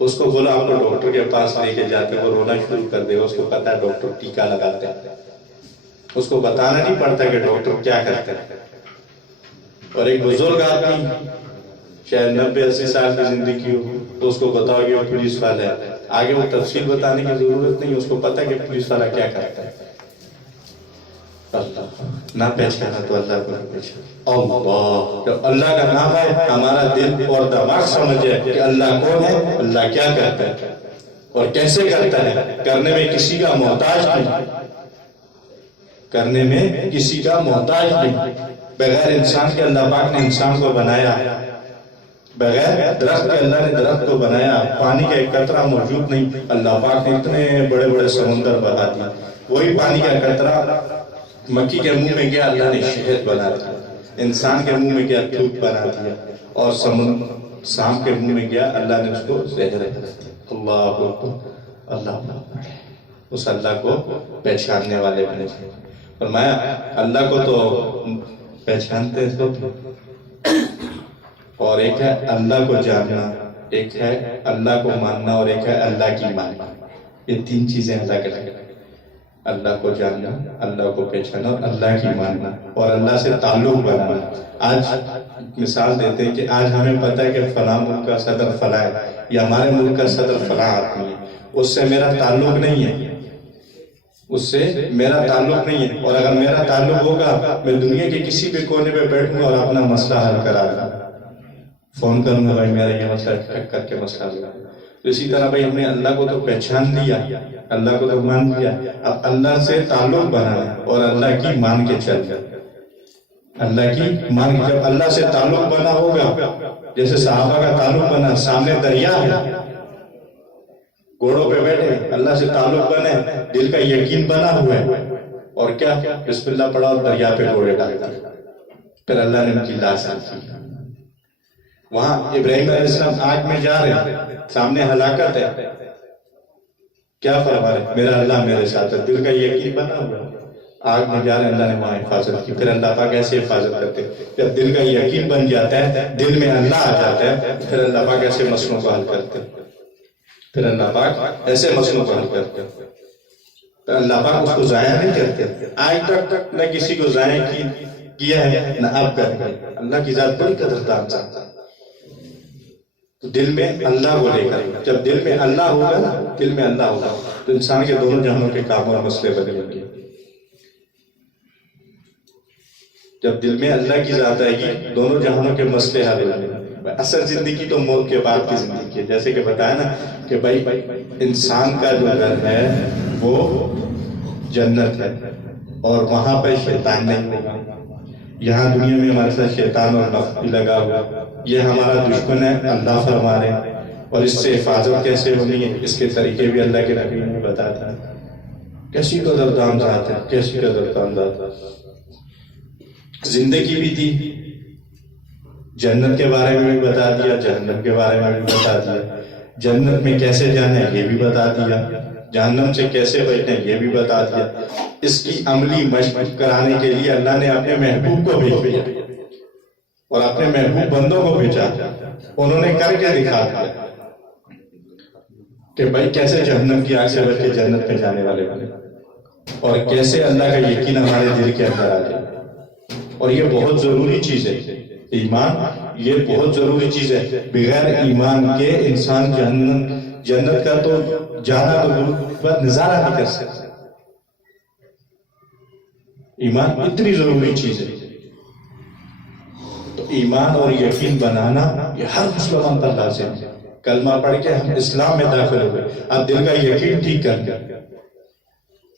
اس کو بولا آپ کو ڈاکٹر کے پاس لے کے جاتے، وہ رونا شروع کر دے گا، اس کو پتا ہے ڈاکٹر ٹیکا لگاتے ہیں، اس کو بتانا نہیں پڑتا کہ ڈاکٹر کیا کرتے ہیں۔ اور ایک بزرگ آدمی شاید 90-80 سال کی زندگی ہو تو اس کو بتاؤ کہ وہ پولیس والا ہے، آگے وہ تفصیل بتانے کی ضرورت نہیں، اس کو پتا ہے کہ پولیس والا کیا کرتا ہے۔ اللہ نہ پہچانا تو اللہ کو نہ پہچانا۔ اللہ جب اللہ کا نام ہے ہمارا دل اور دماغ سمجھے کہ اللہ کون ہے، اللہ کیا کرتا ہے اور کیسے کرتا ہے، کرنے میں کسی کا محتاج نہیں، کرنے میں کسی کا محتاج نہیں۔ بغیر انسان کے اللہ پاک نے انسان کو بنایا، بغیر درخت کے اللہ نے درخت کو بنایا، پانی کا ایک قطرہ موجود نہیں، اللہ پاک نے اتنے بڑے بڑے سمندر بنا دیا، وہی پانی کا قطرہ مکھی کے منہ میں گیا اللہ نے شہد بنا دیا، انسان کے منہ میں گیا دودھ بنا دیا، اور سانپ کے منہ میں گیا اللہ نے اس کو زہر بنا دیا۔ اللہ اکبر، اللہ اس اللہ کو پہچاننے والے بنے۔ فرمایا اللہ کو تو پہچانتے تو، اور ایک ہے اللہ کو جاننا، ایک ہے اللہ کو ماننا، اور ایک ہے اللہ کی ماننا۔ یہ تین چیزیں الگ الگ، اللہ کو جاننا، اللہ کو پہچانا اور اللہ کی ماننا، اور اللہ سے تعلق بنانا۔ آج مثال دیتے ہیں کہ آج ہمیں پتہ ہے کہ فلاں ملک کا صدر فلاں ہے، یا ہمارے ملک کا صدر فلاں آدمی ہے، اس سے میرا تعلق نہیں ہے، اس سے میرا تعلق نہیں ہے، اور اگر میرا تعلق ہوگا میں دنیا کے کسی بھی کونے پہ بیٹھوں گا اور اپنا مسئلہ حل کرا دوں، فون کروں گا بھائی میرا یہ مسئلہ ٹھیک کر کے مسئلہ حل کرا۔ تو اسی طرح بھائی ہم نے اللہ کو تو پہچان لیا، اللہ کو تو مان لیا، اب اللہ سے تعلق بنانا اور اللہ کی مان کے چلنا، اللہ کی مان کے۔ جب اللہ سے تعلق بنا ہوگا، جیسے صحابہ کا تعلق بنا، سامنے دریا ہے، گھوڑوں پہ بیٹھے، اللہ سے تعلق بنے، دل کا یقین بنا ہوا ہے، اور کیا بسم اللہ پڑھا اور دریا پہ گھوڑے ڈال دیے، پھر اللہ نے ان کی لاش رکھی۔ وہاں ابراہیم علیہ السلام آگ میں جا رہے ہیں، سامنے ہلاکت ہے، کیا فرما رہے؟ میرا اللہ میرے ساتھ ہے، دل کا یقین بنا ہوا ہے، آگ میں جا رہے ہیں، اللہ نے وہاں حفاظت کی۔ پھر اللہ پاک ایسے حفاظت کرتے ہیں، جب دل کا یقین بن جاتا ہے، دل میں اللہ آ جاتا ہے، پھر اللہ پاک ایسے مسئلوں کو حل کرتے ہیں، پھر اللہ پاک ایسے مسئلوں کو حل کرتے ہیں۔ پھر اللہ پاک اس کو ضائع نہیں کرتے، آج تک نہ کسی کو ضائع کیا ہے نہ اب کرتے ہیں۔ اللہ کی ذات بڑی قدردان ذات ہے۔ تو دل میں اللہ کو لے کر، جب دل میں اللہ ہوگا نا، دل میں اللہ ہوگا تو انسان کے دونوں جہانوں کے کام اور مسئلے بدلیں گے۔ جب دل میں اللہ کی ذات آئے گی دونوں جہانوں کے مسئلے حل ہو جائیں گے۔ اصل زندگی تو موت کے بعد کی زندگی ہے، جیسے کہ بتایا نا کہ بھائی انسان کا جو گھر ہے وہ جنت ہے، اور وہاں پہ شیطان نہیں ہوگا۔ یہاں دنیا میں ہمارے ساتھ شیطان اور نفس بھی لگا ہوا، یہ ہمارا دشمن ہے، اللہ فرما رہے ہیں، اور اس سے حفاظت کیسے ہونی ہے اس کے طریقے بھی اللہ کے نبی نے بتایا ہے۔ کیسی قدردان ذات ہے، کیسی قدردان ذات ہے۔ زندگی بھی دی، جنت کے بارے میں بھی بتا دیا، جہنم کے بارے میں بھی بتا دیا، جنت میں کیسے جانا ہے یہ بھی بتا دیا، جہنم سے کیسے بچنا ہے یہ بھی بتا دیا۔ اس کی عملی مشق کرانے کے لیے اللہ نے اپنے محبوب کو بھیجا، اور اپنے محبوب بندوں کو بھیجا، انہوں نے کر کے دکھا دیا کہ بھائی کیسے جہنم کی آگ سے بچ کے جنت میں جانے والے بنے، اور کیسے اللہ کا یقین ہمارے دل کے اندر آ جائے۔ اور یہ بہت ضروری چیز ہے، ایمان یہ بہت ضروری چیز ہے، بغیر ایمان کے انسان جنت کا تو جانا تو نظارہ نہیں کر سکتا۔ ایمان اتنی ضروری چیز ہے، تو ایمان اور یقین بنانا یہ ہر مسلمان پر لازم ہے۔ کلمہ پڑھ کے ہم اسلام میں داخل ہو گئے، اب دل کا یقین ٹھیک کر گیا،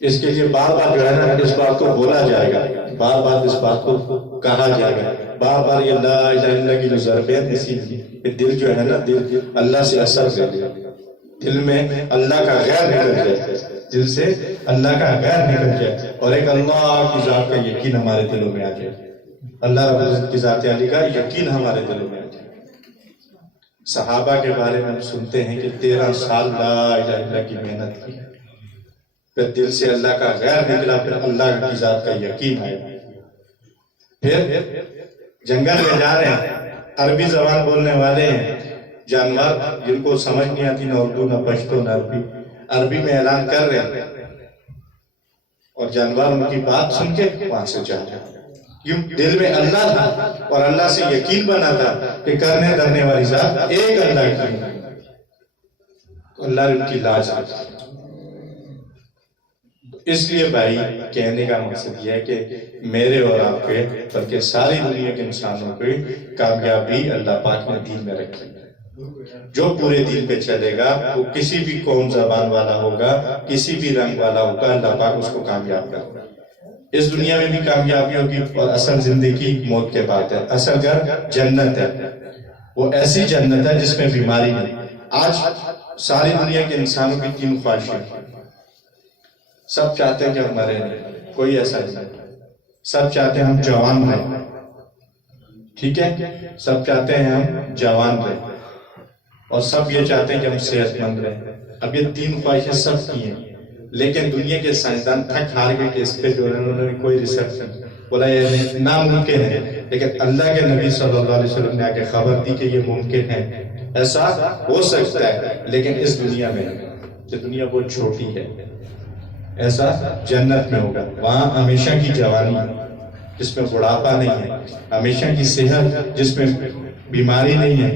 اس کے لیے بار بار جو ہے نا اس بات کو بولا جائے گا، بار بار اس بات کو کہا جائے گا، بار بار یہ لا الہ الا اللہ کی جو ضربیت اسی لیے دل جو ہے نا، دل اللہ سے اثر لے لے، دل میں اللہ کا غیر نکل جائے، دل سے اللہ کا غیر نکل جائے، اور ایک اللہ کی ذات کا یقین ہمارے دلوں میں آ جائے، اللہ رب العزت کی ذات عالی کا یقین ہمارے دلوں میں آ جائے۔ صحابہ کے بارے میں ہم سنتے ہیں کہ 13 سال لا الہ الا اللہ کی محنت کی، پھر دل سے اللہ کا غیر نکلا، پھر اللہ کی ذات کا یقین آیا۔ پھر جنگل میں جا رہے ہیں، عربی زبان بولنے والے ہیں، جانور جن کو سمجھ نہیں آتی نہ اردو نہ پشتو نہ عربی میں اعلان کر رہے ہیں، اور جانور ان کی بات سن کے وہاں سے جا رہے ہیں۔ کیوں؟ دل میں اللہ تھا اور اللہ سے یقین بنا تھا کہ کرنے دھرنے والی ذات ایک اللہ کی، اللہ نے ان کی لاج رکھی۔ اس لیے بھائی کہنے کا مقصد یہ ہے کہ میرے اور آپ کے بلکہ ساری دنیا کے انسانوں کی کامیابی اللہ پاک نے دین میں رکھی ہے۔ جو پورے دین پہ چلے گا وہ کسی بھی قوم زبان والا ہوگا، کسی بھی رنگ والا ہوگا، اللہ پاک اس کو کامیاب کرے گا۔ اس دنیا میں بھی کامیابی ہوگی، اور اصل زندگی موت کے بعد ہے۔ اصل گھر جنت ہے، وہ ایسی جنت ہے جس میں بیماری نہیں۔ آج ساری دنیا کے انسانوں کی تین خواہشیں، سب چاہتے ہیں کہ ہم مرے نہیں، کوئی ایسا نہیں۔ سب چاہتے ہیں ہم جوان رہیں، ٹھیک ہے، سب چاہتے ہیں ہم جوان رہیں، اور سب یہ چاہتے ہیں کہ ہم صحت مند رہیں۔ اب یہ تین خواہشیں سب کی ہیں، لیکن دنیا کے سائنسدان تھک ہار گئے کہ اس پہ جو ہے انہوں نے کوئی ریسرچ نہیں، بولا یہ ناممکن ہے۔ لیکن اللہ کے نبی صلی اللہ علیہ وسلم نے آگے خبر دی کہ یہ ممکن ہے، ایسا ہو سکتا ہے، لیکن اس دنیا میں یہ دنیا بہت چھوٹی ہے۔ ایسا جنت میں ہوگا، وہاں ہمیشہ کی جوانی جس میں بڑھاپا نہیں ہے، ہمیشہ کی صحت جس میں بیماری نہیں ہے،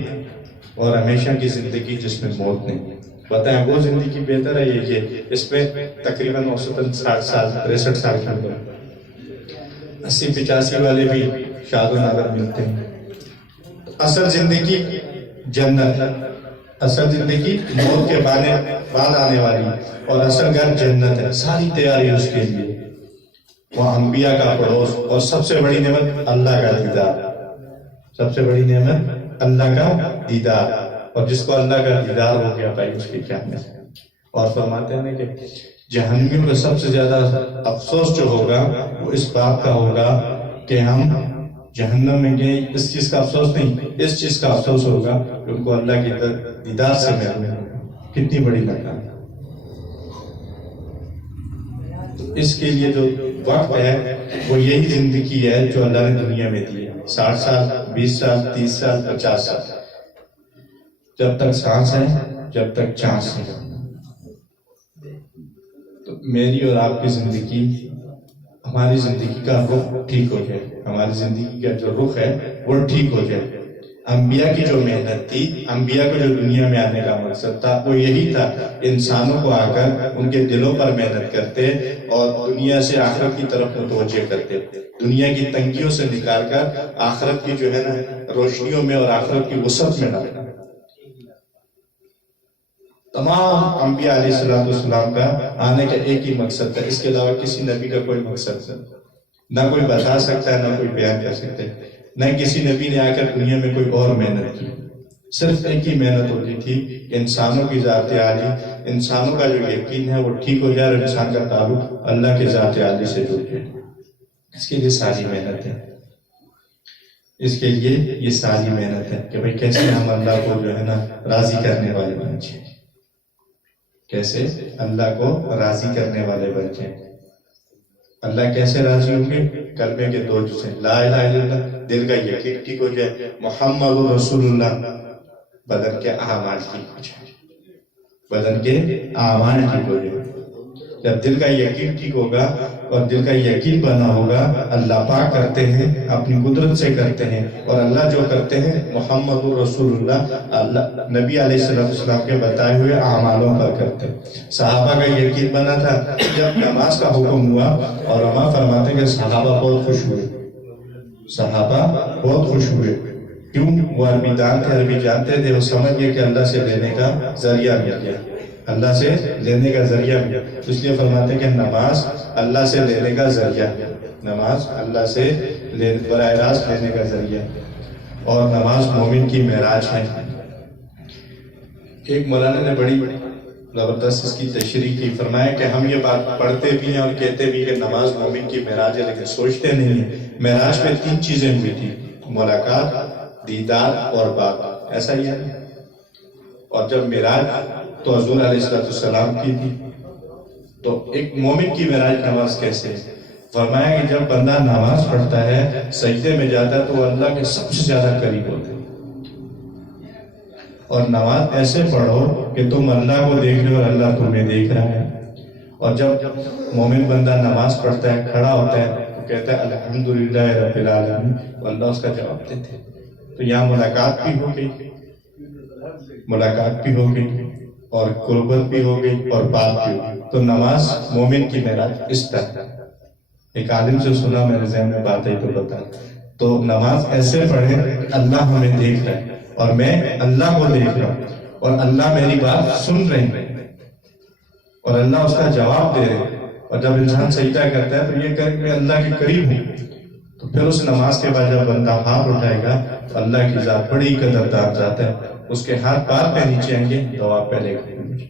اور ہمیشہ کی زندگی جس میں موت نہیں ہے۔ بتائیں وہ زندگی بہتر ہے یہ اس میں تقریباً اوسطاً 60 سال 63 سال کے اندر 80-85 والے بھی شاد و نادر ملتے ہیں۔ اصل زندگی جنت، اصل زندگی موت کے بعد آنے والی، اور اصل گھر جنت ہے، ساری تیاری اس کے لیے۔ وہ انبیاء کا پڑوس، اور سب سے بڑی نعمت اللہ کا دیدار، سب سے بڑی نعمت اللہ کا دیدار، اور جس کو اللہ کا دیدار ہو گیا بھائی اس کی کیا ہے۔ اور فرماتے ہیں کہ جہنمیوں کو سب سے زیادہ افسوس جو ہوگا وہ اس بات کا ہوگا کہ ہم جہنم میں گئے، اس چیز کا افسوس نہیں، اس چیز کا افسوس ہوگا کہ ان کو اللہ کی دیدار سے محروم ہوگا۔ کتنی بڑی لگا۔ اس کے لیے جو وقت ہے وہ یہی زندگی ہے جو اللہ نے دنیا میں دی ہے، 60 سال 20 سال 30 سال 50 سال، جب تک سانس ہے، جب تک چانس ہے۔ تو میری اور آپ کی زندگی، ہماری زندگی کا رخ ٹھیک ہو جائے، ہماری زندگی کا جو رخ ہے وہ ٹھیک ہو جائے۔ انبیاء کی جو محنت تھی، انبیاء کو جو دنیا میں آنے کا مقصد تھا وہ یہی تھا، انسانوں کو آ کر ان کے دلوں پر محنت کرتے اور دنیا سے آخرت کی طرف متوجہ کرتے، دنیا کی تنگیوں سے نکال کر آخرت کی جو ہے نا روشنیوں میں اور آخرت کی وسعت میں ڈالنا۔ تمام انبیاء علیہ السلام کا آنے کا ایک ہی مقصد تھا، اس کے علاوہ کسی نبی کا کوئی مقصد نہ کوئی بتا سکتا ہے، نہ کوئی بیان کر سکتا ہے، نہ کسی نبی نے آ کر دنیا میں کوئی اور محنت کی۔ صرف ایک ہی محنت ہوتی تھی کہ انسانوں کی ذات عالی، انسانوں کا جو یقین ہے وہ ٹھیک ہو جائے اور انسان کا تعلق اللہ کے ذات عالی سے جڑ جائے۔ اس کے لیے ساری محنت ہے، اس کے لیے یہ ساری محنت ہے کہ بھئی کیسے ہم اللہ کو جو ہے نا راضی کرنے والے بن جائیں، کیسے اللہ کو راضی کرنے والے بن جائیں۔ اللہ کیسے راضی ہوں گے؟ کلمے کے 2 جزء، لا الہ الا اللہ، دل کا یقین ٹھیک ہو جائے، محمد رسول اللہ، بدن کے اعمال ٹھیک ہو جائے، بدن کے اعمال ٹھیک ہو جائے۔ جب دل کا یقین ٹھیک ہوگا اور دل کا یقین بنا ہوگا، اللہ پاک کرتے ہیں اپنی قدرت سے کرتے ہیں، اور اللہ جو کرتے ہیں محمد رسول اللہ نبی علیہ السلام کے بتائے ہوئے اعمالوں پر کرتے ہیں۔ صحابہ کا یقین بنا تھا، جب نماز کا حکم ہوا اور علماء فرماتے ہیں کہ صحابہ بہت خوش ہوئے، صحابہ بہت خوش ہوئے۔ کیوں؟ وہ عربی دان تھے، عربی جانتے تھے، وہ سمجھ گئے کہ اللہ سے لینے کا ذریعہ مل گیا، اللہ سے لینے کا ذریعہ ملا، اس لیے فرماتے ہیں کہ نماز اللہ سے لینے کا ذریعہ، نماز اللہ سے براہ راست لینے کا ذریعہ، اور نماز مومن کی معراج ہے۔ ایک مولانا نے بڑی زبردست اس کی تشریح کی، فرمایا کہ ہم یہ بات پڑھتے بھی ہیں اور کہتے بھی کہ نماز مومن کی معراج ہے، لیکن سوچتے نہیں ہیں معراج میں 3 چیزیں ہوئی تھی، ملاقات، دیدار اور بات، ایسا ہی ہے۔ اور جب معراج تو حضور علیہ السلام کی تھی، تو ایک مومن کی معراج نماز کیسے ہے؟ فرمایا کہ جب بندہ نماز پڑھتا ہے، سجدے میں جاتا ہے، تو وہ اللہ کے سب سے زیادہ قریب ہوتا ہے، اور نماز ایسے پڑھو کہ تم اللہ کو دیکھ رہے ہو اور اللہ تمہیں دیکھ رہا ہے۔ اور جب مومن بندہ نماز پڑھتا ہے، کھڑا ہوتا ہے تو کہتا ہے الحمدللہ رب العالمین، تو اللہ اس کا جواب دیتے ہیں۔ تو یہاں ملاقات بھی ہو گئی، ملاقات بھی ہو گئی اور قربت بھی ہو گئی اور بات بھی ہو گئی۔ تو نماز مومن کی معراج اس طرح، ایک عالم سے سنا، میرے ذہن میں بات ہے تو بتا۔ تو نماز ایسے پڑھے کہ اللہ ہمیں دیکھ رہا ہے اور میں اللہ کو دیکھ رہا ہوں اور اللہ میری بات سن رہے ہیں اور اللہ اس کا جواب دے رہے ہیں۔ اور جب انسان سجدہ کرتا ہے تو یہ کہ میں اللہ کے قریب ہوں، تو پھر اس نماز کے بعد جب بندہ ہاتھ اٹھائے گا تو اللہ کی ذات بڑی قدردار ذات ہے، اس کے ہاتھ پار پہ نیچے آئیں گے، دعا پہلے کریں گے۔